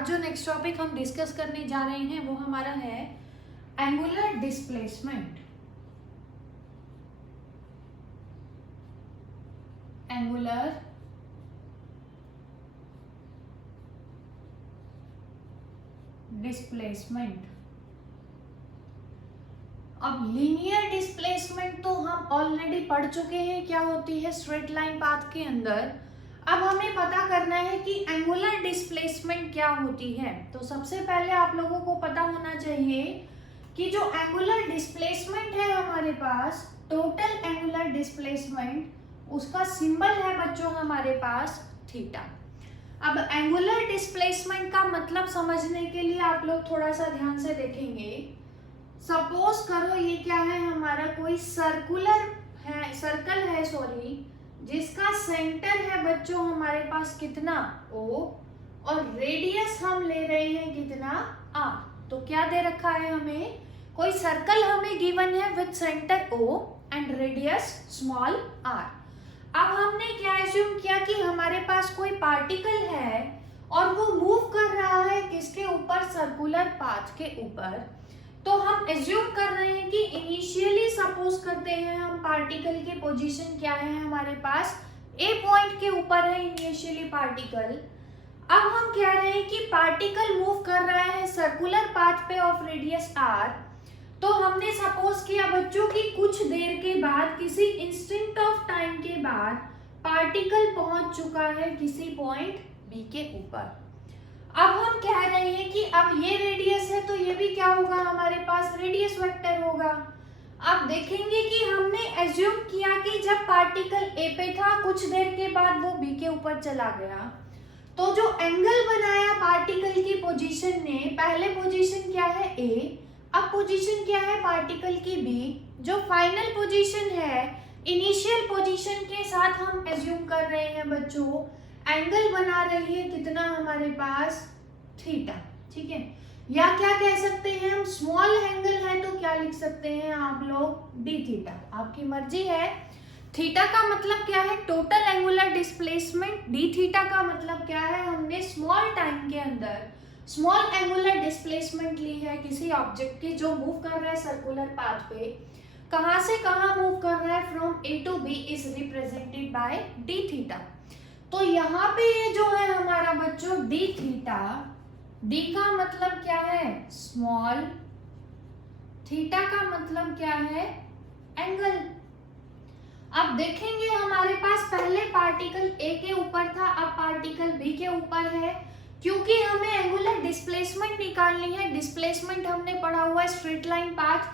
आज जो next topic हम डिस्कस करने जा रहे हैं वो हमारा है एंगुलर डिस्प्लेसमेंट। Angular displacement. अब लीनियर डिस्प्लेसमेंट तो हम ऑलरेडी पढ़ चुके हैं, क्या होती है स्ट्रेट लाइन पाथ के अंदर। अब हमें पता करना है कि एंगुलर डिस्प्लेसमेंट क्या होती है। तो सबसे पहले आप लोगों को पता होना चाहिए कि जो एंगुलर डिस्प्लेसमेंट है हमारे पास, टोटल एंगुलर डिस्प्लेसमेंट, उसका सिंबल है बच्चों हमारे पास थीटा। अब एंगुलर डिस्प्लेसमेंट का मतलब समझने के लिए आप लोग थोड़ा सा ध्यान से देखेंगे। सपोज करो ये क्या है, हमारा कोई सर्कल है जिसका सेंटर है बच्चों हमारे पास कितना O, और रेडियस हम ले रहे हैं कितना R। तो क्या दे रखा है हमें, कोई सर्कल हमें गिवन है with centre O and radius small r। अब हमने क्या एज्यूम किया कि हमारे पास कोई पार्टिकल है और वो मूव कर रहा है किसके ऊपर, सर्कुलर पाथ के ऊपर। तो हम एज्यूम कर रहे हैं कि इनिशियली सपोज करते हैं हम पार्टिकल की पोजीशन क्या है हमारे पास, ए पॉइंट के ऊपर है इनिशियली पार्टिकल। अब हम कह रहे हैं कि पार्टिकल मूव कर रहा है सर्कुलर पाथ पे ऑफ रेडियस r। तो हमने सपोज किया बच्चों की कुछ देर के बाद, किसी इंस्टेंट ऑफ टाइम के बाद पार्टिकल पहुंच चुका है किसी पॉइंट b के ऊपर। अब हम कह रहे हैं कि अब ये रेडियस है तो ये भी क्या होगा हमारे पास, रेडियस वेक्टर होगा। अब देखेंगे कि हमने एज्यूम किया कि जब पार्टिकल ए पे था, कुछ देर के बाद वो बी के ऊपर चला गया, तो जो एंगल बनाया पार्टिकल की पोजीशन ने, पहले पोजीशन क्या है ए, अब पोजीशन क्या है पार्टिकल की बी। जो फाइनल पोजीशन है इनिशियल पोजीशन के साथ हम एज्यूम कर रहे हैं बच्चों, एंगल बना रही है कितना हमारे पास, थीटा। ठीक है, या क्या कह सकते हैं हम, स्मॉल एंगल है तो क्या लिख सकते हैं आप लोग, डी थीटा, आपकी मर्जी है। थीटा का मतलब क्या है, total angular displacement. D theta का मतलब क्या है, हमने स्मॉल टाइम के अंदर स्मॉल एंगुलर डिस्प्लेसमेंट ली है किसी ऑब्जेक्ट की जो मूव कर रहा है सर्कुलर पाथ पे। कहां से कहां मूव कर रहा है, from A to be, is represented by D theta. तो यहाँ पे ये जो है हमारा बच्चों डी थीटा, डी का मतलब क्या है स्मॉल, थीटा का मतलब क्या है एंगल। अब देखेंगे हमारे पास पहले पार्टिकल ए के ऊपर था, अब पार्टिकल बी के ऊपर है। क्योंकि हमें एंगुलर डिस्प्लेसमेंट निकालनी है, डिस्प्लेसमेंट हमने पढ़ा हुआ है स्ट्रेट लाइन पाथ,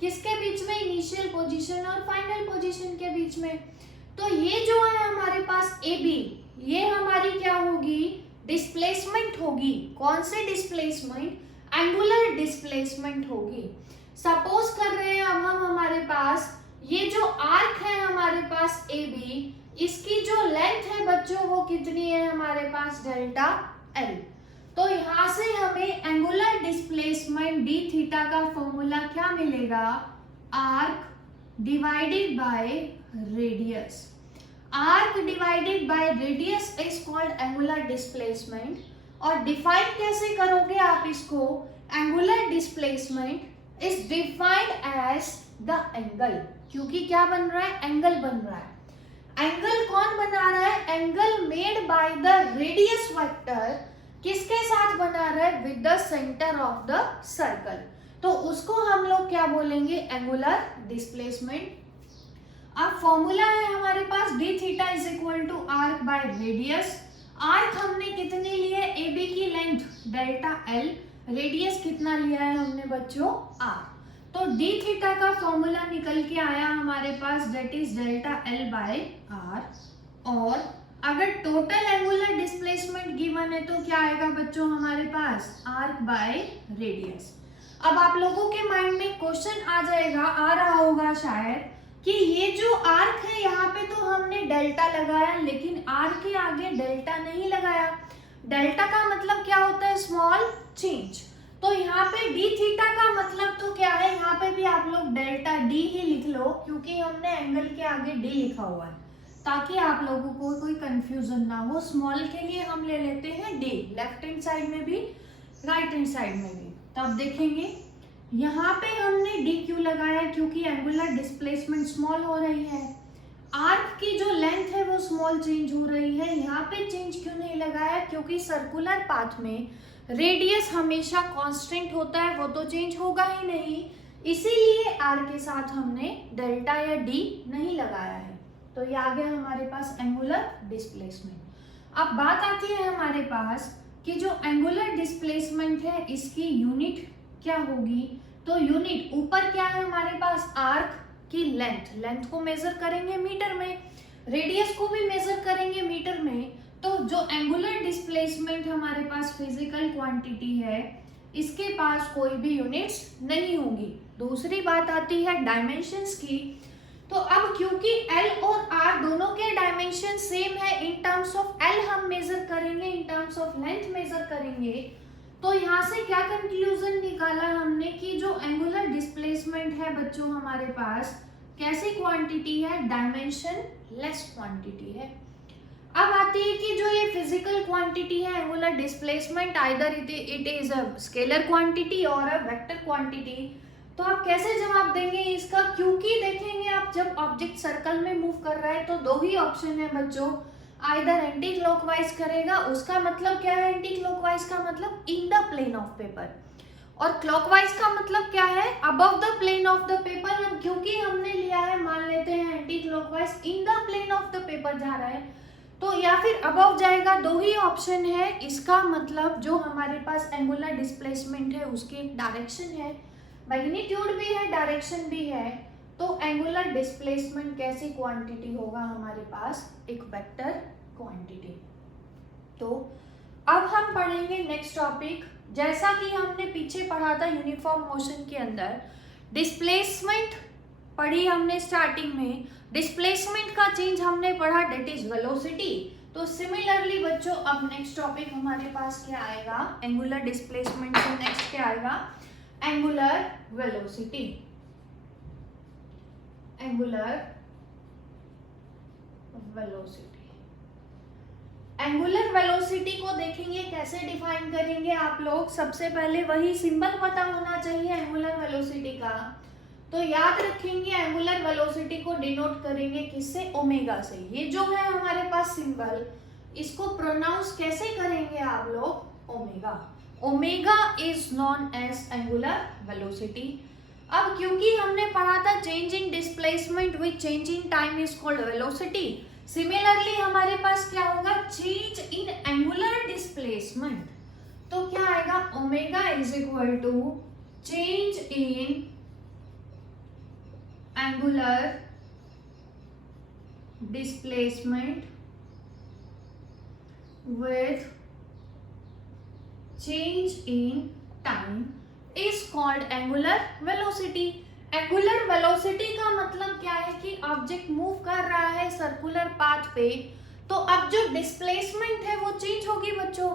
किसके बीच में, इनिशियल पोजीशन और फाइनल पोजीशन के बीच में। तो ये जो है हमारे पास ए बी, ये हमारी क्या होगी, डिस्प्लेसमेंट होगी। कौन से डिस्प्लेसमेंट, एंगुलर डिस्प्लेसमेंट होगी। सपोज कर रहे हैं अब हम हमारे पास ये जो आर्क है हमारे पास ए बी, इसकी जो लेंथ है बच्चों वो कितनी है हमारे पास, डेल्टा एल। तो यहां से हमें एंगुलर डिस्प्लेसमेंट डी थीटा का फॉर्मूला क्या मिलेगा, arc divided by radius. Arc divided by radius is called angular displacement. और डिफाइन कैसे करोगे आप इसको, angular displacement is defined as the angle. क्योंकि क्या बन रहा है, एंगल बन रहा है। एंगल कौन बना रहा है, angle made by the radius vector, किसके साथ बना रहा है, with the centre of the circle. तो उसको हम लोग क्या बोलेंगे, एंगुलर डिस्प्लेसमेंट। अब फॉर्मूला है हमारे पास d theta is equal to arc by radius. Arc हमने कितने लिए, ए बी की लेंथ डेल्टा एल, रेडियस कितना लिया है हमने बच्चों, आर। तो डी थीटा का फॉर्मूला निकल के आया हमारे पास, that is delta L by R. और अगर टोटल एंगुलर डिस्प्लेसमेंट गिवन है तो क्या आएगा बच्चों हमारे पास, आर्क बाय रेडियस। अब आप लोगों के माइंड में क्वेश्चन आ जाएगा, आ रहा होगा शायद, कि ये जो आर्क है यहाँ पे तो हमने डेल्टा लगाया, लेकिन आर के आगे डेल्टा नहीं लगाया। डेल्टा का मतलब क्या होता है, स्मॉल चेंज। तो यहाँ पे डी थीटा का मतलब तो क्या है, यहाँ पे भी आप लोग डेल्टा डी ही लिख लो, क्योंकि हमने एंगल के आगे डी लिखा हुआ है। ताकि आप लोगों को कोई कंफ्यूजन ना हो। स्मॉल के लिए हम ले लेते हैं डी, लेफ्ट हैंड साइड में भी राइट हैंड साइड में भी। तब देखेंगे यहाँ पे हमने डी क्यों लगाया, क्योंकि एंगुलर डिस्प्लेसमेंट स्मॉल हो रही है, आर्क की जो लेंथ है वो स्मॉल चेंज हो रही है। यहाँ पे चेंज क्यों नहीं लगाया, क्योंकि सर्कुलर पाथ में रेडियस हमेशा कांस्टेंट होता है, वो तो चेंज होगा ही नहीं, इसीलिए आर के साथ हमने डेल्टा या डी नहीं लगाया है। तो ये आ गया हमारे पास एंगुलर डिस्प्लेसमेंट। अब बात आती है हमारे पास कि जो एंगुलर डिस्प्लेसमेंट है इसकी यूनिट क्या होगी। तो यूनिट ऊपर क्या है हमारे पास, आर्क की लेंथ, लेंथ को मेजर करेंगे मीटर में, रेडियस को भी मेजर करेंगे मीटर में। तो जो एंगुलर डिस्प्लेसमेंट हमारे पास फिजिकल क्वांटिटी है इसके पास कोई भी यूनिट्स नहीं होंगी। दूसरी बात आती है डायमेंशंस की। तो अब क्योंकि L और R दोनों के डायमेंशन सेम है, इन टर्म्स ऑफ L हम मेजर करेंगे, in terms of length major करेंगे, तो यहाँ से क्या कंक्लूजन निकाला हमने कि जो एंगुलर डिस्प्लेसमेंट है बच्चों हमारे पास कैसी क्वांटिटी है, डायमेंशन लेस क्वांटिटी है। अब आती है कि जो ये फिजिकल क्वांटिटी है angular displacement, either it is a scalar quantity और अ वेक्टर क्वांटिटी। तो आप कैसे जवाब देंगे इसका, क्योंकि देखेंगे आप जब ऑब्जेक्ट सर्कल में मूव कर रहा है तो दो ही ऑप्शन है बच्चों, आइदर एंटी क्लॉकवाइज करेगा, उसका मतलब क्या है, एंटी क्लॉकवाइज का मतलब in the plane of paper, और क्लॉकवाइज का मतलब क्या है, above the plane of the paper. अब क्योंकि हमने लिया है, मान लेते हैं anti clockwise in the plane of the paper जा रहा है, तो या फिर अबव जाएगा, दो ही ऑप्शन है। इसका मतलब जो हमारे पास एंगुलर डिस्प्लेसमेंट है उसकी एक डायरेक्शन है, मैग्नीट्यूड भी है, डायरेक्शन भी है। तो एंगुलर डिस्प्लेसमेंट कैसी क्वांटिटी होगा हमारे पास, एक वेक्टर क्वांटिटी। तो अब हम पढ़ेंगे नेक्स्ट टॉपिक, जैसा कि हमने पीछे पढ़ा था यूनिफॉर्म मोशन के अंदर, डिस्प्लेसमेंट पढ़ी हमने स्टार्टिंग में, डिस्प्लेसमेंट का चेंज हमने पढ़ा, डेट इज वेलोसिटी। तो सिमिलरली बच्चों अब नेक्स्ट टॉपिक हमारे पास क्या आएगा, एंगुलर डिस्प्लेसमेंट से नेक्स्ट क्या आएगा, angular velocity. Angular velocity, angular velocity को देखेंगे कैसे डिफाइन करेंगे आप लोग। सबसे पहले वही सिंबल पता होना चाहिए एंगुलर वेलोसिटी का, तो याद रखेंगे एंगुलर वेलोसिटी को डिनोट करेंगे किससे, ओमेगा से। ये जो है हमारे पास सिंबल, इसको प्रोनाउंस कैसे करेंगे आप लोग, omega. Omega is known as angular velocity. अब क्योंकि हमने पढ़ा था change in displacement with change in time is called velocity, similarly हमारे पास क्या होगा, चेंज इन एंगुलर डिस्प्लेसमेंट। तो क्या आएगा, omega is equal to change in angular displacement with change in time is called angular velocity। Angular velocity का मतलब क्या है कि ऑब्जेक्ट मूव कर रहा है सर्कुलर पाथ पे, तो अब जो डिस्प्लेसमेंट है वो चेंज होगी बच्चों,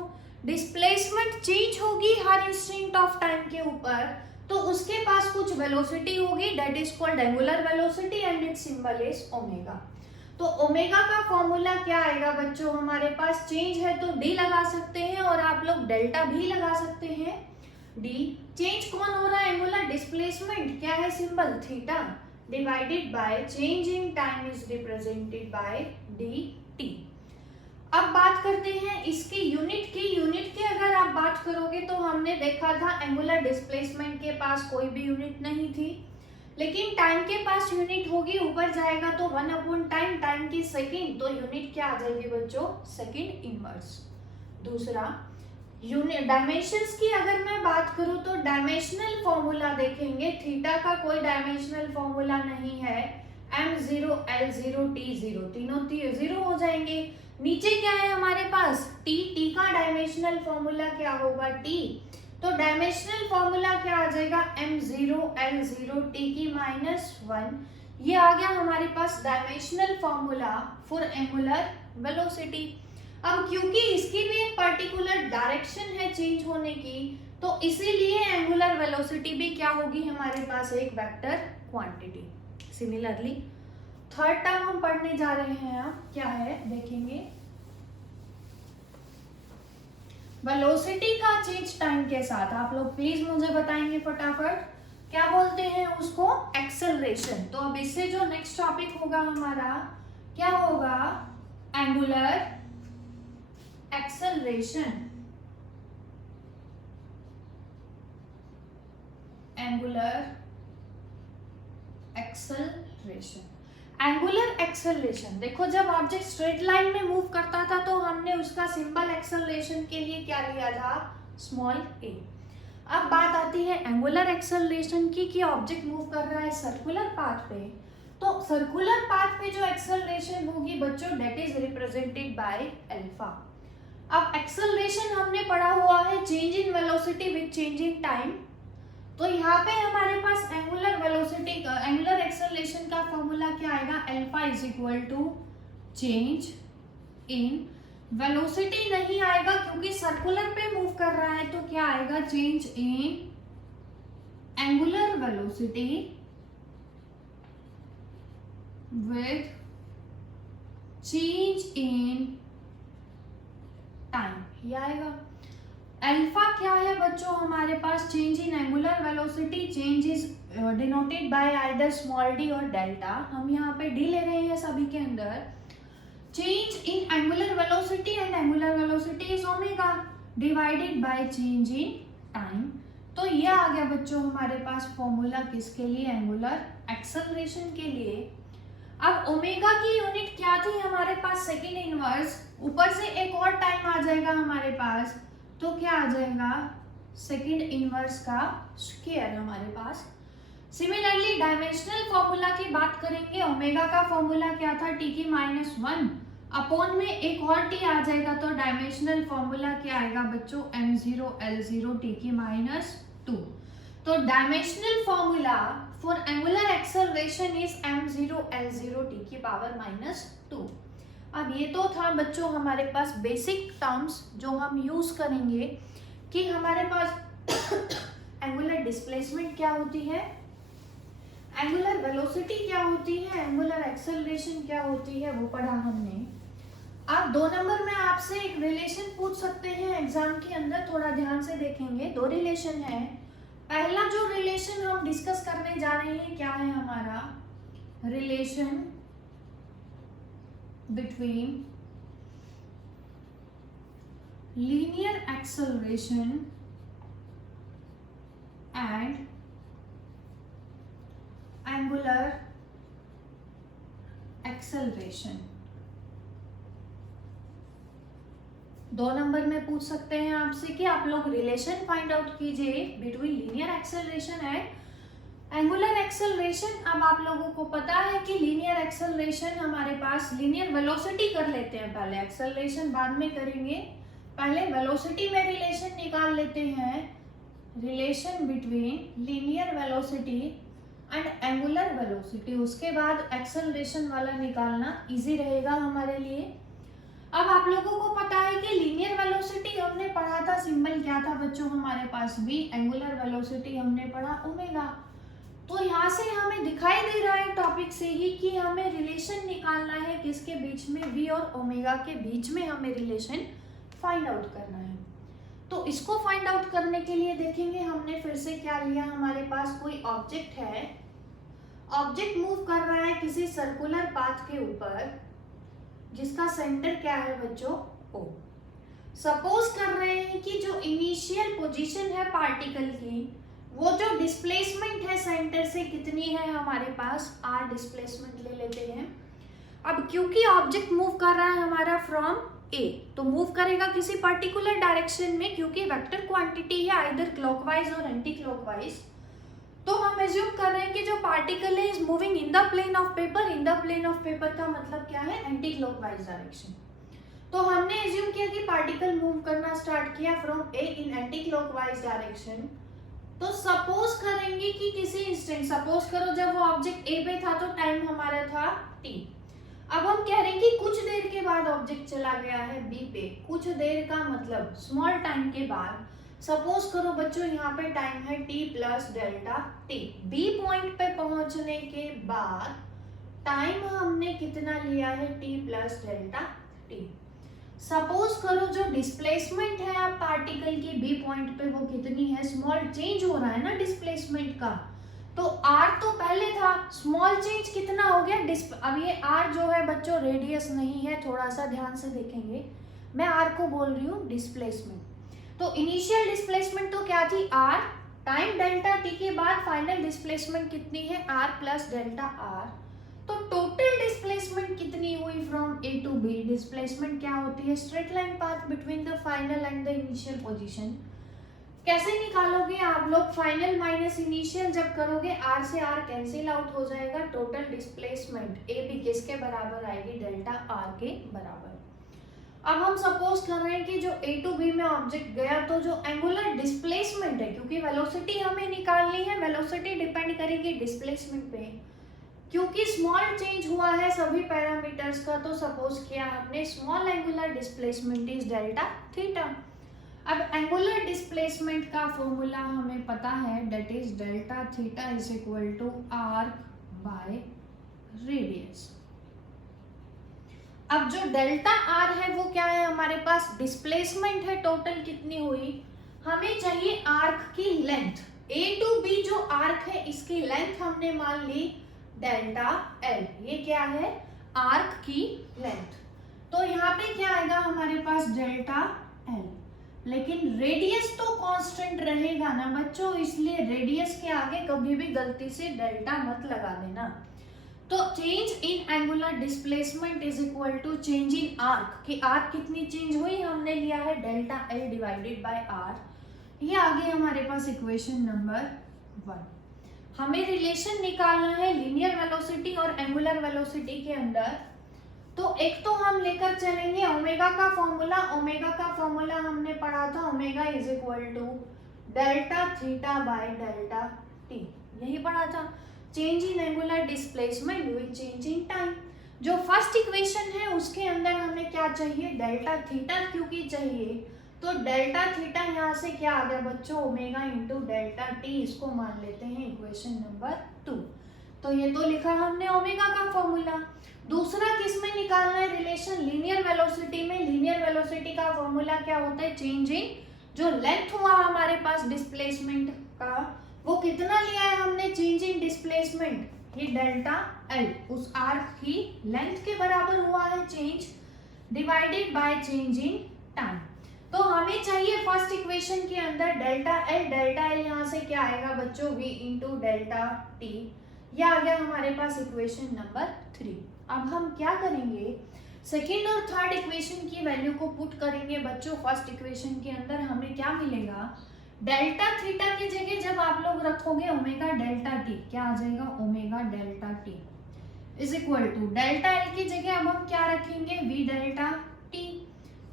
डिस्प्लेसमेंट चेंज होगी हर इंस्टेंट ऑफ टाइम के ऊपर, तो उसके पास कुछ वेलोसिटी होगी, that is called angular velocity and it's symbol is omega. तो ओमेगा का फॉर्मूला क्या आएगा बच्चों, हमारे पास चेंज है तो डी लगा सकते हैं और आप लोग डेल्टा भी लगा सकते हैं। डी चेंज कौन हो रहा है, एंगुलर डिस्प्लेसमेंट, क्या है symbol, theta, divided by change in time is represented by D T. अब बात करते हैं इसकी यूनिट की। यूनिट की अगर आप बात करोगे तो हमने देखा था एंगुलर डिस्प्लेसमेंट के पास कोई भी यूनिट नहीं थी, लेकिन टाइम के पास यूनिट होगी, ऊपर जाएगा तो 1/टाइम, टाइम की सेकंड, तो यूनिट क्या आ जाएगी बच्चों, सेकंड इनवर्स। दूसरा यूनिट डायमेंशंस की अगर मैं बात करूं तो डायमेंशनल फॉर्मूला देखेंगे, थीटा का कोई डायमेंशनल फॉर्मूला नहीं है, m0 l0 t0, तीनों जीरो हो जाएंगे। नीचे क्या है हमारे पास, टी का डायमेंशनल फॉर्मूला क्या होगा, टी, तो डायमेंशनल फॉर्मूला क्या आ जाएगा, m0 l0 t की -1। ये आ गया हमारे पास dimensional formula for angular velocity. अब क्योंकि इसकी भी एक पर्टिकुलर डायरेक्शन है चेंज होने की, तो इसीलिए एंगुलर वेलोसिटी भी क्या होगी हमारे पास, एक vector quantity. Similarly third term हम पढ़ने जा रहे हैं, अब क्या है देखेंगे। वेलोसिटी का चेंज टाइम के साथ, आप लोग प्लीज मुझे बताएंगे फटाफट, क्या बोलते हैं उसको, एक्सेलरेशन। तो अब इससे जो नेक्स्ट टॉपिक होगा हमारा क्या होगा, angular acceleration. Angular acceleration, angular acceleration. देखो जब ऑब्जेक्ट स्ट्रेट लाइन में मूव करता था तो हमने उसका सिंबल एक्सेलरेशन के लिए क्या लिया था, स्मॉल ए। अब बात आती है एंगुलर एक्सेलरेशन की, कि ऑब्जेक्ट मूव कर रहा है सर्कुलर पाथ पे, तो सर्कुलर पाथ पे जो एक्सेलरेशन होगी बच्चों, date is represented by alpha. अब एक्सेलरेशन हमने पढ़ा हुआ है change in velocity with change in time, तो यहाँ पे हमारे पास एंगुलर वेलोसिटी एंगुलर एक्सेलरेशन का फॉर्मूला क्या आएगा, alpha is equal to change in velocity नहीं आएगा क्योंकि सर्कुलर पे मूव कर रहा है, तो क्या आएगा, change in angular velocity with change in time, ये आएगा। अल्फा क्या है बच्चों हमारे पास, change in angular velocity, change is denoted by either small d और डेल्टा, हम यहाँ पे डी ले रहे हैं सभी के अंदर। Change in angular velocity and angular velocity is omega divided by change in time, तो ये आ गया बच्चों हमारे पास फॉर्मूला किसके लिए, एंगुलर एक्सेलरेशन के लिए। अब ओमेगा की यूनिट क्या थी हमारे पास, सेकेंड इनवर्स, ऊपर से एक और टाइम आ जाएगा हमारे पास, तो क्या आ जाएगा, सेकेंड इनवर्स का स्क्वायर हमारे पास। सिमिलरली डायमेंशनल फॉर्मूला की बात करेंगे, ओमेगा का फॉर्मूला क्या था, टी की -1 अपॉन में एक और टी आ जाएगा, तो डायमेंशनल फॉर्मूला क्या आएगा बच्चों, m0 L0 टी की -2। तो dimensional formula for angular acceleration is m0 L0 T की पावर -2। अब ये तो था बच्चों हमारे पास बेसिक टर्म्स जो हम यूज करेंगे कि हमारे पास एंगुलर डिस्प्लेसमेंट क्या होती है, एंगुलर वेलोसिटी क्या होती है, एंगुलर एक्सेलरेशन क्या होती है, वो पढ़ा हमने। आप 2 नंबर में आपसे एक रिलेशन पूछ सकते हैं एग्जाम के अंदर, थोड़ा ध्यान से देखेंगे। 2 रिलेशन है। पहला जो रिलेशन हम डिस्कस करने जा रहे हैं क्या है हमारा, relation between linear acceleration and angular acceleration। 2 number में पूछ सकते हैं आपसे कि आप लोग रिलेशन फाइंड आउट कीजिए between linear acceleration and angular acceleration. अब आप लोगों को पता है कि लीनियर एक्सेलरेशन हमारे पास, लीनियर वेलोसिटी कर लेते हैं पहले, एक्सेलरेशन बाद में करेंगे, पहले वेलोसिटी में रिलेशन निकाल लेते हैं, relation between linear velocity and angular velocity, उसके बाद एक्सेलरेशन वाला निकालना इजी रहेगा हमारे लिए। अब आप लोगों को पता है कि लीनियर वेलोसिटी हमने पढ़ा था, सिंबल क्या था बच्चों हमारे पास, v, एंगुलर वेलोसिटी हमने पढ़ा ओमेगा। तो यहाँ से हमें दिखाई दे रहा है टॉपिक से ही कि हमें रिलेशन निकालना है किसके बीच में, v और ओमेगा के बीच में हमें रिलेशन फाइंड आउट करना है। तो इसको फाइंड आउट करने के लिए देखेंगे हमने फिर से क्या लिया, हमारे पास कोई ऑब्जेक्ट है, ऑब्जेक्ट मूव कर रहा है किसी सर्कुलर पाथ के ऊपर जिसका सेंटर क्या है बच्चों, O। सपोज कर रहे हैं कि जो इनिशियल पोजीशन है पार्टिकल की, वो जो डिस्प्लेसमेंट है सेंटर से कितनी है हमारे पास, r डिस्प्लेसमेंट ले लेते हैं। अब क्योंकि ऑब्जेक्ट मूव कर रहा है हमारा फ्रॉम A, तो मूव करेगा किसी पर्टिकुलर डायरेक्शन में, क्योंकि वेक्टर क्वांटिटी है आइदर क्लॉकवाइज और एंटी क्लॉकवाइज, तो हम एज्यूम कर रहे हैं कि जो पार्टिकल है is moving in the plane of paper. In the plane of paper का मतलब क्या है, एंटी क्लॉकवाइज डायरेक्शन। तो हमने एज्यूम किया कि पार्टिकल मूव करना स्टार्ट किया from A in anti clockwise direction. तो सपोज करेंगे कि किसी इंस्टेंट, सपोज करो जब वो ऑब्जेक्ट A पे था तो टाइम हमारा था t। अब हम कह रहे हैं कि कुछ देर के बाद ऑब्जेक्ट चला गया है B पे, कुछ देर का मतलब स्मॉल टाइम के बाद। सपोज करो बच्चों यहाँ पे टाइम है t plus delta t। B point पे पहुंचने के बाद टाइम हमने कितना लिया है t plus delta t। Suppose करो जो डिस्प्लेसमेंट है आप पार्टिकल की बी पॉइंट पे वो कितनी है, स्मॉल चेंज हो रहा है ना डिस्प्लेसमेंट का, तो r तो पहले था, स्मॉल चेंज कितना हो गया अब ये r जो है बच्चों रेडियस नहीं है, थोड़ा सा ध्यान से देखेंगे, मैं r को बोल रही हूँ डिस्प्लेसमेंट। तो इनिशियल डिस्प्लेसमेंट तो क्या थी r, टाइम डेल्टा t के बाद फाइनल डिस्प्लेसमेंट कितनी है r प्लस डेल्टा r। तो टोटल डिस्प्लेसमेंट कितनी हुई from A to be. Displacement क्या होती है, straight line path between the final and the initial position. कैसे निकालोगे आप लोग, फाइनल माइनस इनिशियल जब करोगे आर से आर कैंसिल आउट हो जाएगा, टोटल डिस्प्लेसमेंट ए बी किसके बराबर आएगी, डेल्टा आर के बराबर। अब हम सपोज कर रहे हैं कि जो ए टू बी में ऑब्जेक्ट गया तो जो एंगुलर डिस्प्लेसमेंट है, क्योंकि वेलोसिटी हमें निकालनी है, वेलोसिटी डिपेंड करेगी डिस्प्लेसमेंट पे, क्योंकि स्मॉल चेंज हुआ है सभी पैरामीटर्स का, तो सपोज किया हमने small angular displacement is delta theta. अब एंगुलर डिस्प्लेसमेंट का फॉर्मूला हमें पता है, that is delta theta is equal to arc by radius. अब जो डेल्टा आर है वो क्या है हमारे पास, डिस्प्लेसमेंट है, टोटल कितनी हुई, हमें चाहिए आर्क की लेंथ। ए टू बी जो आर्क है इसकी लेंथ हमने मान ली डेल्टा एल, ये क्या है आर्क की लेंथ। तो यहाँ पे क्या आएगा हमारे पास डेल्टा एल, लेकिन रेडियस तो कांस्टेंट रहेगा ना बच्चों, इसलिए रेडियस के आगे कभी भी गलती से डेल्टा मत लगा देना। तो change in angular displacement is equal to change in arc, कि आर्क कितनी चेंज हुई, हमने लिया है delta L divided by are. ये आ गई हमारे पास इक्वेशन नंबर 1। हमें रिलेशन निकालना है लीनियर वेलोसिटी और एंगुलर वेलोसिटी के अंदर। तो एक तो हम लेकर चलेंगे ओमेगा का फॉर्मूला, ओमेगा का फॉर्मूला हमने पढ़ा था, omega is equal to delta theta by delta T, यही पढ़ा था। Change in angular displacement with change in time. जो फर्स्ट इक्वेशन है उसके अंदर हमें क्या चाहिए, डेल्टा थीटा क्योंकि चाहिए, तो डेल्टा थीटा यहाँ से क्या आ गया बच्चों, ओमेगा इंटू डेल्टा टी, इसको मान लेते हैं इक्वेशन नंबर 2। तो ये तो लिखा हमने ओमेगा का फॉर्मूला। दूसरा किस में निकालना है रिलेशन, लीनियर वेलोसिटी में। लीनियर वेलोसिटी का फॉर्मूला क्या होता है, चेंज इन जो लेंथ हुआ हमारे पास डिस्प्लेसमेंट का, वो कितना लिया है हमने चेंज इन डिस्प्लेसमेंट, ये डेल्टा एल, उस आर्क की लेंथ के बराबर हुआ है change, divided by change in time. तो हमें चाहिए फर्स्ट इक्वेशन के अंदर डेल्टा एल यहाँ से क्या आएगा बच्चों, v इंटू डेल्टा टी, ये आ गया हमारे पास इक्वेशन नंबर 3। अब हम क्या करेंगे, सेकेंड और थर्ड इक्वेशन की वैल्यू को पुट करेंगे बच्चों फर्स्ट इक्वेशन के अंदर। हमें क्या मिलेगा, डेल्टा थीटा की जगह जब आप लोग रखोगे ओमेगा डेल्टा टी, क्या आ जाएगा omega delta T is equal to delta L की जगह अब हम क्या रखेंगे, v delta T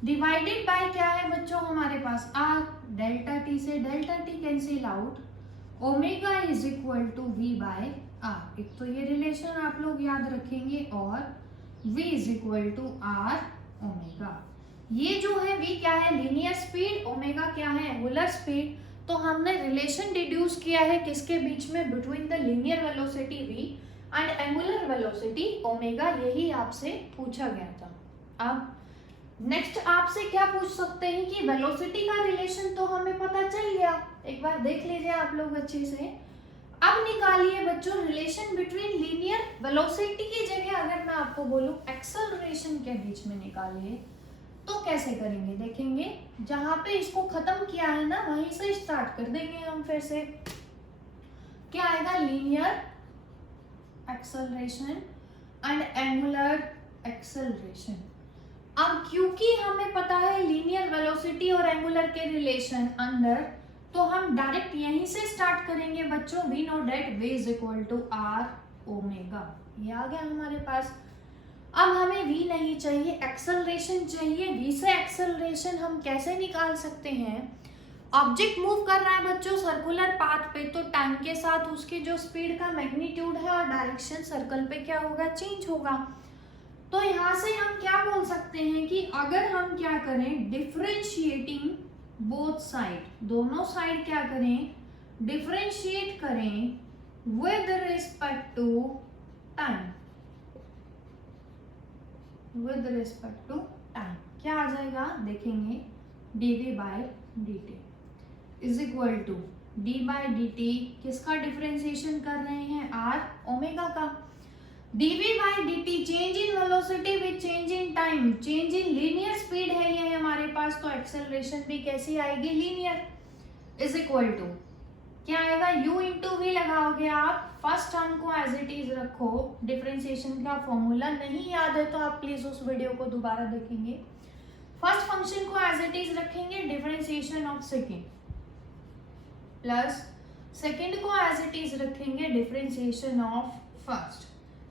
divided by क्या है बच्चों हमारे पास आर, डेल्टा टी से delta T cancel out, omega is equal to we bye are. एक तो ये रिलेशन आप लोग याद रखेंगे, और v is equal to R omega. ये जो है v क्या है लीनियर स्पीड, ओमेगा क्या है एंगुलर स्पीड। तो हमने रिलेशन डिड्यूस किया है किसके बीच में, between the linear velocity v and angular velocity omega, यही आपसे पूछा गया था। अब नेक्स्ट आपसे क्या पूछ सकते हैं कि वेलोसिटी का रिलेशन तो हमें पता चल गया, एक बार देख लीजिए आप लोग अच्छे से। अब निकालिए बच्चों रिलेशन बिटवीन लीनियर वेलोसिटी की जगह अगर मैं आपको बोलूं एक्सेलरेशन के बीच में निकालिए, तो कैसे करेंगे देखेंगे। जहां पे इसको खत्म किया है ना वहीं से स्टार्ट कर देंगे हम फिर से। क्या आएगा, linear acceleration and angular acceleration. अब क्योंकि हमें पता है लीनियर वेलोसिटी और एंगुलर के रिलेशन अंदर, तो हम डायरेक्ट यहीं से स्टार्ट करेंगे बच्चों। We know date v is equal to R omega, ये आ गया हमारे पास। अब हमें v नहीं चाहिए, एक्सेलरेशन चाहिए। v से एक्सेलरेशन हम कैसे निकाल सकते हैं, ऑब्जेक्ट मूव कर रहा है बच्चों सर्कुलर पाथ पे, तो टाइम के साथ उसकी जो स्पीड का मैग्नीट्यूड है और डायरेक्शन सर्कल पे क्या होगा, चेंज होगा। तो यहाँ से हम क्या बोल सकते हैं कि अगर हम क्या करें, डिफरेंशिएटिंग बोथ साइड, दोनों साइड क्या करें, डिफरेंशिएट करें with respect to time. With respect to time. क्या आ जाएगा देखेंगे, dv by dt is equal to d by D T, किसका डिफरेंशिएशन कर रहे हैं, r ओमेगा का। dv by dt change in velocity with change in time, change in linear speed है ये हमारे पास, तो एक्सेलरेशन भी कैसी आएगी, लीनियर, इज इक्वल टू क्या आएगा, u इंटू वी लगाओगे आप, फर्स्ट टर्म को एज इट इज रखो, डिफरेंशिएशन का फॉर्मूला नहीं याद है तो आप प्लीज उस वीडियो को दोबारा देखेंगे। फर्स्ट फंक्शन को एज इट इज रखेंगे, differentiation of second, plus second को एज इट इज रखेंगे, डिफरेंशिएशन ऑफ फर्स्ट।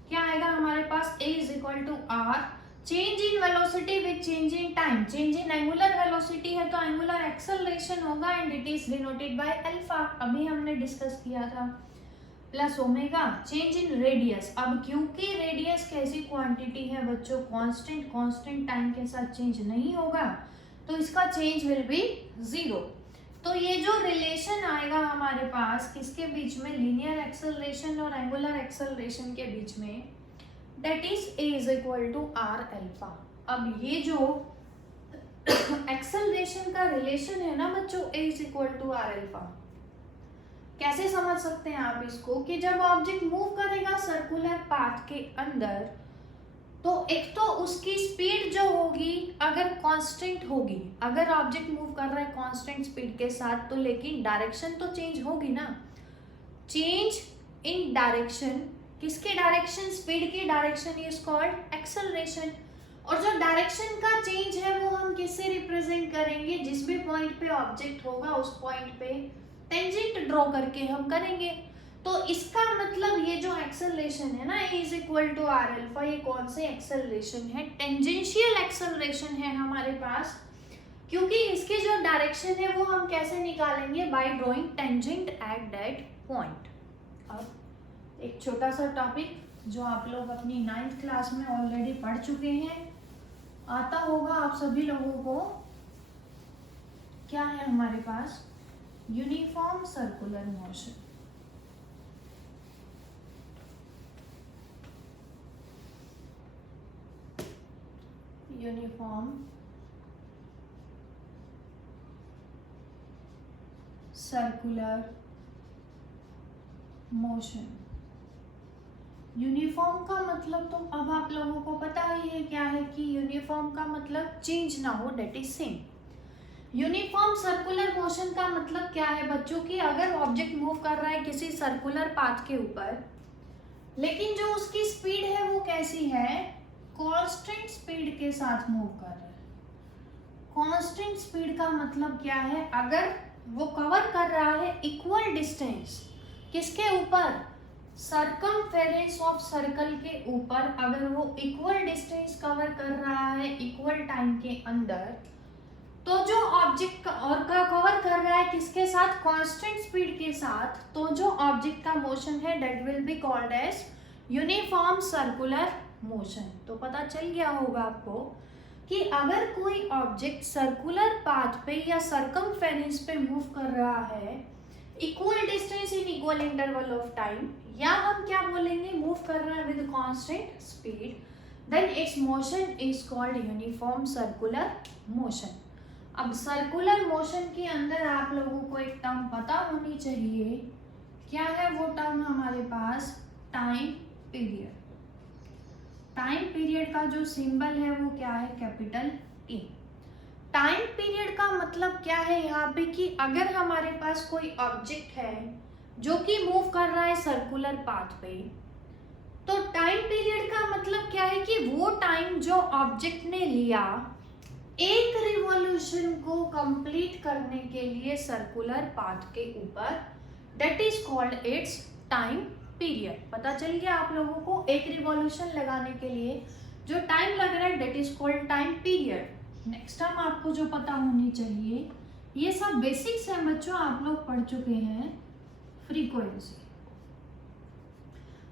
क्या आएगा हमारे पास, a is equal to R, change in velocity with change in time, change in angular velocity है तो एंगुलर एक्सेलरेशन होगा and it is denoted by alpha, अभी हमने डिस्कस किया था, plus omega, change in radius. अब क्योंकि रेडियस कैसी क्वांटिटी है बच्चों, कांस्टेंट टाइम के साथ चेंज नहीं होगा तो इसका चेंज विल बी जीरो। तो ये जो रिलेशन आएगा हमारे पास किसके बीच में, लीनियर एक्सेलरेशन और एंगुलर एक्सेलरेशन के बीच में, that is a is equal to are alpha. अब ये जो एक्सेलरेशन का रिलेशन है ना बच्चों, a is equal to are alpha, कैसे समझ सकते हैं आप इसको, कि जब ऑब्जेक्ट मूव करेगा सर्कुलर पाथ के अंदर तो एक तो उसकी स्पीड जो होगी अगर कांस्टेंट होगी, अगर ऑब्जेक्ट मूव कर रहा है कांस्टेंट स्पीड के साथ तो लेकिन डायरेक्शन तो चेंज होगी ना, चेंज इन डायरेक्शन, किसके डायरेक्शन, स्पीड की डायरेक्शन इज कॉल्ड एक्सेलरेशन। और जो डायरेक्शन का चेंज है वो हम किससे रिप्रेजेंट करेंगे, जिस भी पॉइंट पे ऑब्जेक्ट होगा उस पॉइंट पे टेंजेंट ड्रॉ करके हम करेंगे। तो इसका मतलब ये जो एक्सेलरेशन है ना, a is equal to are alpha, ये कौन से एक्सेलरेशन है, टेंजेंशियल एक्सेलरेशन है हमारे पास, क्योंकि इसकी जो डायरेक्शन है वो हम कैसे निकालेंगे, bye drawing tangent at that point. अब एक छोटा सा टॉपिक जो आप लोग अपनी 9th क्लास में ऑलरेडी पढ़ चुके हैं, आता होगा आप सभी लोगों को, क्या है हमारे पास, uniform circular motion. Uniform circular motion. Uniform का मतलब तो अब आप लोगों को पता ही है क्या है, कि यूनिफॉर्म का मतलब चेंज ना हो, that is same. Uniform circular motion का मतलब क्या है बच्चों, की अगर ऑब्जेक्ट मूव कर रहा है किसी सर्कुलर पाथ के ऊपर, लेकिन जो उसकी स्पीड है वो कैसी है, कांस्टेंट स्पीड के साथ मूव कर रहा है। कांस्टेंट स्पीड का मतलब क्या है, अगर वो कवर कर रहा है इक्वल डिस्टेंस किसके ऊपर, सर्कमफेरेंस ऑफ सर्कल के ऊपर, अगर वो इक्वल डिस्टेंस कवर कर रहा है इक्वल टाइम के अंदर, तो जो ऑब्जेक्ट का और का कवर कर रहा है किसके साथ, कांस्टेंट स्पीड के साथ, तो जो ऑब्जेक्ट का मोशन है that will be called as uniform circular motion. तो पता चल गया होगा आपको कि अगर कोई ऑब्जेक्ट सर्कुलर पाथ पे या सर्कमफेरेंस पे मूव कर रहा है equal distance in equal interval of time, या हम क्या बोलेंगे, मूव कर रहा है with constant speed, then its motion is called uniform circular motion. अब सर्कुलर मोशन के अंदर आप लोगों को एक टर्म पता होनी चाहिए, क्या है वो टर्म हमारे पास, टाइम पीरियड। टाइम पीरियड का जो सिंबल है वो क्या है, कैपिटल टी। टाइम पीरियड का मतलब क्या है यहाँ पे, कि अगर हमारे पास कोई ऑब्जेक्ट है जो कि मूव कर रहा है सर्कुलर पाथ पे, तो टाइम पीरियड का मतलब क्या है, कि वो टाइम जो ऑब्जेक्ट ने लिया एक रिवॉल्यूशन को कंप्लीट करने के लिए सर्कुलर पाथ के ऊपर, that is called its time period. पता चल गया आप लोगों को, एक रिवॉल्यूशन लगाने के लिए जो टाइम लग रहा है that is called time period. Next time आपको जो पता होनी चाहिए, ये सब बेसिक्स हैं बच्चों, आप लोग पढ़ चुके हैं, फ्रीक्वेंसी।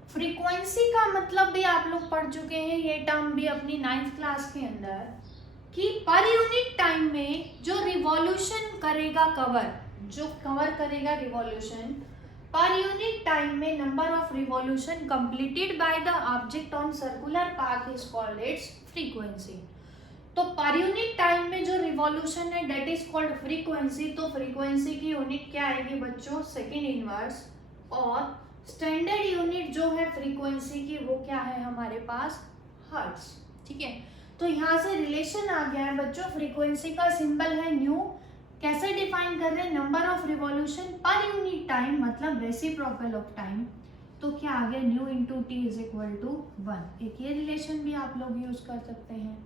फ्रीक्वेंसी का मतलब भी आप लोग पढ़ चुके हैं, ये टर्म भी अपनी 9th क्लास के अंदर, कि पर यूनिट टाइम में जो रिवॉल्यूशन करेगा कवर, जो कवर करेगा रिवॉल्यूशन, पर यूनिट टाइम में number of revolution completed by the object on circular path is called its frequency. तो पर यूनिट टाइम में जो रिवॉल्यूशन है दैट इज कॉल्ड फ्रीक्वेंसी। तो फ्रीक्वेंसी की यूनिट क्या आएगी बच्चों, सेकेंड इनवर्स। और स्टैंडर्ड यूनिट जो है फ्रीक्वेंसी की वो क्या है हमारे पास, हर्ट्ज। ठीक है, तो यहाँ से रिलेशन आ गया है बच्चों। फ्रीक्वेंसी का सिंबल है न्यू। कैसे डिफाइन कर रहे हैं, नंबर ऑफ रिवॉल्यूशन पर यूनिट टाइम मतलब रेसिप्रोकल ऑफ टाइम। तो क्या आ गया, nu into T is equal to 1। एक ये रिलेशन भी आप लोग यूज कर सकते हैं।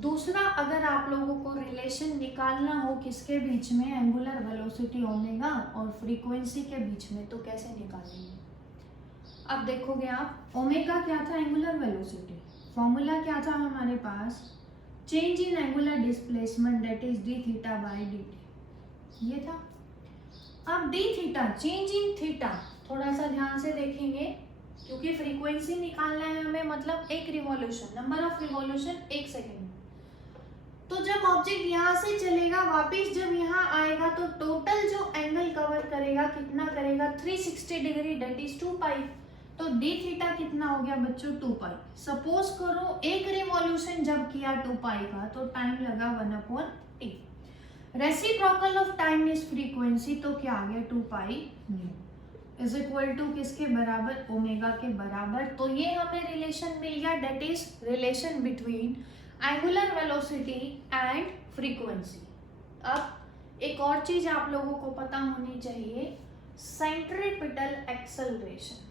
दूसरा, अगर आप लोगों को रिलेशन निकालना हो किसके बीच में, एंगुलर वेलोसिटी ओमेगा और फ्रीक्वेंसी के बीच में, तो कैसे निकालेंगे। अब देखोगे आप, ओमेगा क्या था, एंगुलर वेलोसिटी। फॉर्मूला क्या था हमारे पास, change in angular displacement that is d theta by D t, ये था। अब d theta, change in theta, थोड़ा सा ध्यान से देखेंगे क्योंकि फ्रीक्वेंसी निकालना है हमें, मतलब एक revolution, number of revolution 1 second. तो जब ऑब्जेक्ट यहाँ से चलेगा वापिस जब यहाँ आएगा तो टोटल जो एंगल कवर करेगा कितना करेगा, 360 डिग्री दैट इज 2 पाई। तो डी थीटा कितना हो गया बच्चों, 2 पाई। सपोज करो एक रिवॉल्यूशन जब किया 2 पाई का तो टाइम लगा 1/t। Reciprocal of time is frequency, तो क्या आ गया 2 pi nu is equal to किसके बराबर, ओमेगा के बराबर। तो ये हमें रिलेशन मिल गया that is relation between angular velocity and frequency. अब एक और चीज आप लोगों को पता होनी चाहिए, सेंट्रीपिटल एक्सेलरेशन।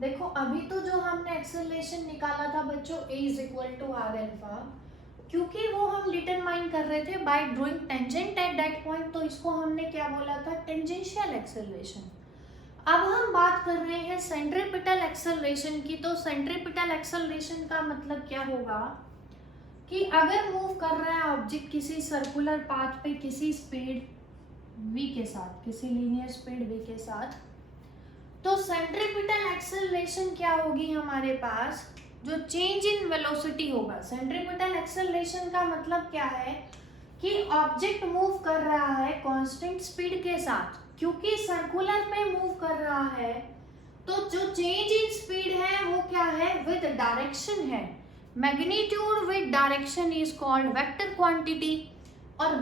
देखो अभी तो जो हमने एक्सेलरेशन निकाला था बच्चों a is equal to R alpha, क्योंकि वो हम डिटरमाइन कर रहे थे by drawing tangent at that point, तो इसको हमने क्या बोला था, टेंजेंशियल एक्सेलरेशन। अब हम बात कर रहे हैं सेंट्रीपिटल एक्सेलरेशन की। तो सेंट्रीपिटल एक्सेलरेशन का मतलब क्या होगा कि अगर मूव कर रहा है ऑब्जेक्ट किसी सर्कुलर पाथ पे किसी स्पीड v के साथ, किसी लीनियर स्पीड v के साथ, तो सेंट्रीपिटल एक्सेलरेशन क्या होगी हमारे पास, जो चेंज इन वेलोसिटी होगा। सेंट्रीपिटल एक्सेलरेशन का मतलब क्या है कि ऑब्जेक्ट मूव कर रहा है कांस्टेंट स्पीड के साथ, क्योंकि सर्कुलर में मूव कर रहा है तो जो चेंज इन स्पीड है वो क्या है, विद डायरेक्शन है। Magnitude with direction is called vector quantity. और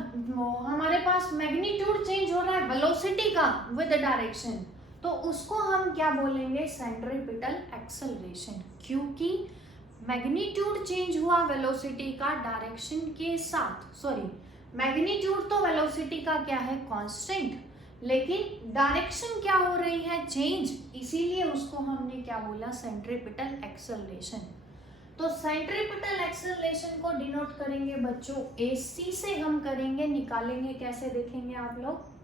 हमारे पास मैग्नीट्यूड चेंज हो रहा है वेलोसिटी का विद डायरेक्शन, तो उसको हम क्या बोलेंगे, सेंट्रीपिटल एक्सेलरेशन। क्योंकि मैग्नीट्यूड चेंज हुआ वेलोसिटी का डायरेक्शन के साथ, सॉरी मैग्नीट्यूड तो वेलोसिटी का क्या है, कांस्टेंट, लेकिन डायरेक्शन क्या हो रही है, चेंज, इसीलिए उसको हमने क्या बोला, सेंट्रीपिटल एक्सेलरेशन। तो सेंट्रीपिटल एक्सेलरेशन को डिनोट करेंगे बच्चों AC से हम करेंगे, निकालेंगे कैसे देखेंगे आप लोग।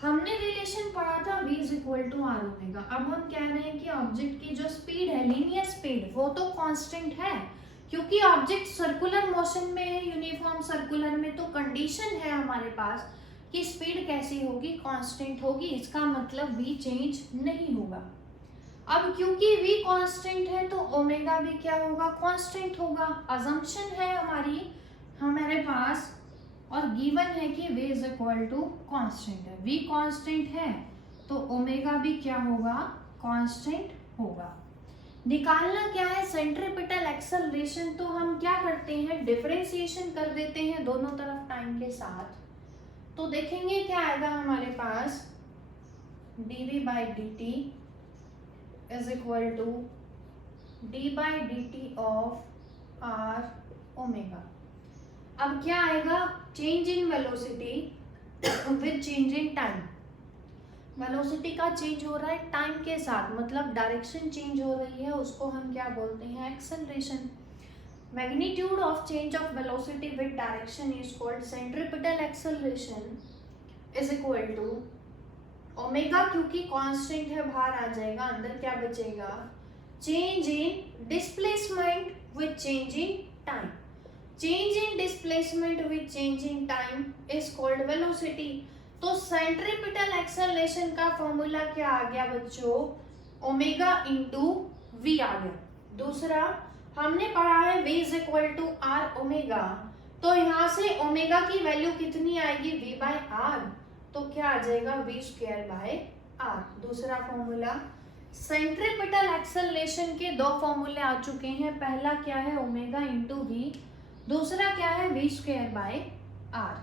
हमने रिलेशन पढ़ा था v is equal to R omega. अब हम कह रहे हैं कि ऑब्जेक्ट की जो स्पीड है, लीनियर स्पीड, वो तो कांस्टेंट है क्योंकि ऑब्जेक्ट सर्कुलर मोशन में है, यूनिफॉर्म सर्कुलर में, तो कंडीशन है हमारे पास कि स्पीड कैसी होगी, कांस्टेंट होगी। इसका मतलब v चेंज नहीं होगा। अब क्योंकि v कांस्टेंट है तो ओमेगा भी क्या होगा, कांस्टेंट होगा। अजम्पशन है हमारे पास, और गिवन है कि v is equal to constant है। v कांस्टेंट है तो ओमेगा भी क्या होगा, कांस्टेंट होगा। निकालना क्या है, सेंट्रीपिटल एक्सेलरेशन। तो हम क्या करते हैं, डिफरेंशिएशन कर देते हैं दोनों तरफ टाइम के साथ। तो देखेंगे क्या आएगा हमारे पास, dv by dt is equal to d by dt of r omega. अब क्या आएगा, change in velocity with change in time. Velocity का चेंज हो रहा है टाइम के साथ, मतलब डायरेक्शन चेंज हो रही है, उसको हम क्या बोलते हैं, acceleration. Magnitude of change of velocity with direction is called centripetal acceleration is equal to omega, क्योंकि कांस्टेंट है बाहर आ जाएगा, अंदर क्या बचेगा, change in displacement with change in time. Change in displacement with change in time is called velocity. तो centripetal acceleration का फॉर्मूला क्या आ गया बच्चों, ओमेगा इंटू वी आ गया। दूसरा हमने पढ़ा है v is equal to R omega, तो यहाँ से ओमेगा की वैल्यू कितनी आएगी, v बाय आर, तो क्या आ जाएगा v स्क्वायर बाय आर। दूसरा फॉर्मूला, सेंट्रीपिटल एक्सेलरेशन के दो फॉर्मूले आ चुके हैं, पहला क्या है ओमेगा इंटू वी, दूसरा क्या है v स्क्वायर बाय आर।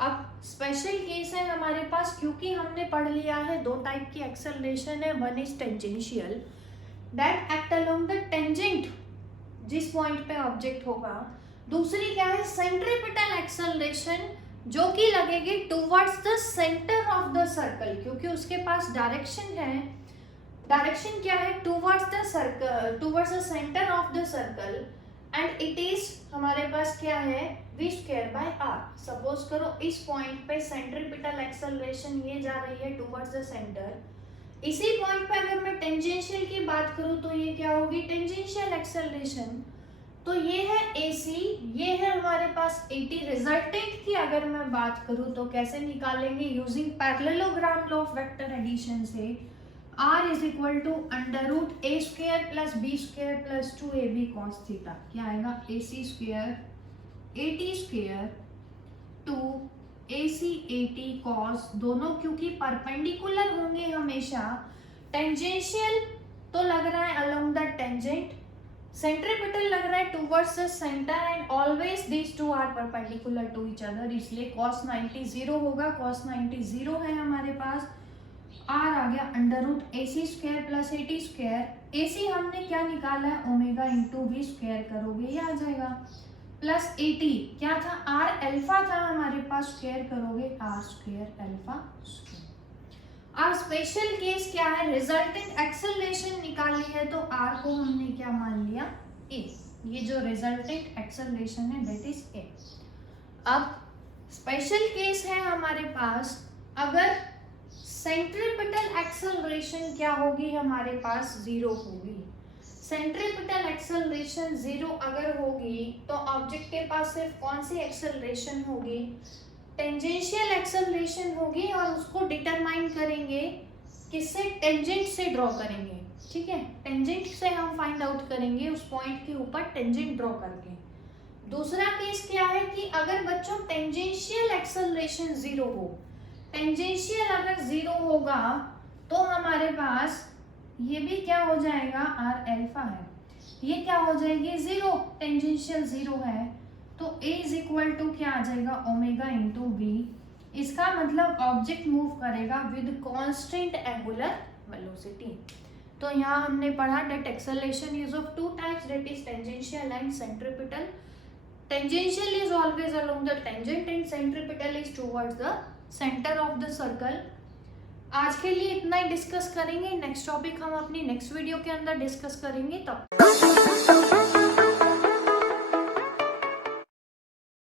अब स्पेशल केस है हमारे पास, क्योंकि हमने पढ़ लिया है दो टाइप की एक्सेलरेशन है, one is tangential that act along the tangent जिस पॉइंट पे ऑब्जेक्ट होगा, दूसरी क्या है सेंट्रीपिटल एक्सेलरेशन जो कि लगेगी towards the centre of the circle, क्योंकि उसके पास डायरेक्शन है, डायरेक्शन क्या है towards the circle, towards the centre of the circle, and it is हमारे पास क्या है v square by R. Suppose करो इस पॉइंट पे सेंट्रीपिटल एक्सेलरेशन ये जा रही है टुवर्ड्स द सेंटर, इसी पॉइंट पे अगर मैं टेंजेंशियल की बात करूं तो ये क्या होगी टेंजेंशियल एक्सेलरेशन, तो ये है AC, ये है हमारे पास AT। रिजल्टेंट की अगर मैं बात करूं तो कैसे निकालेंगे, using parallelogram law of vector addition से, R is equal to under root A square plus B square plus 2ab cos theta, क्या आएगा AC square AT square two AC AT cos, दोनों क्योंकि परपेंडिकुलर होंगे हमेशा, टेंजेंशियल तो लग रहा है अलोंग द टेंजेंट, सेंट्रीपिटल लग रहा है towards the centre, and always these two are perpendicular to each other, इसलिए cos 90 0 होगा, cos 90 0 है हमारे पास, r आ गया under root AC square plus AT square, AC हमने क्या निकाला है ओमेगा इंटू वी स्क्वायर करोगे ये आ जाएगा, प्लस AT क्या था r अल्फा था हमारे पास, स्क्वायर करोगे r स्क्वायर अल्फा स्क्वायर। अब स्पेशल केस क्या है, रिजल्टेंट एक्सेलरेशन निकालनी है तो r को हमने क्या मान लिया a, ये जो रिजल्टेंट एक्सेलरेशन है दैट इज a। अब स्पेशल केस है हमारे पास, अगर सेंट्रीपिटल एक्सेलरेशन क्या होगी हमारे पास जीरो होगी, सेंट्रीपिटल एक्सेलरेशन जीरो अगर होगी तो ऑब्जेक्ट के पास सिर्फ कौन सी एक्सेलरेशन होगी, टेंजेंशियल एक्सेलरेशन होगी, और उसको डिटरमाइन करेंगे किससे, टेंजेंट से ड्रॉ करेंगे, ठीक है, टेंजेंट से हम फाइंड आउट करेंगे उस पॉइंट के ऊपर टेंजेंट ड्रॉ करके। दूसरा केस क्या है कि अगर बच्चों टेंजेंशियल एक्सेलरेशन जीरो हो, टेंजेंशियल अगर जीरो होगा तो हमारे पास ये भी क्या हो जाएगा r अल्फा है, ये क्या हो जाएगी जीरो, टेंजेंशियल जीरो है तो a इज इक्वल टू क्या आ जाएगा ओमेगा इंटू वी, इसका मतलब ऑब्जेक्ट मूव करेगा विद कांस्टेंट एंगुलर वेलोसिटी। तो यहाँ हमने पढ़ा that acceleration is of two types, that is tangential and centripetal. Tangential is always along the tangent and centripetal is towards the centre of the circle. आज के लिए इतना ही discuss करेंगे, next topic हम अपनी नेक्स्ट वीडियो के अंदर discuss करेंगे। तब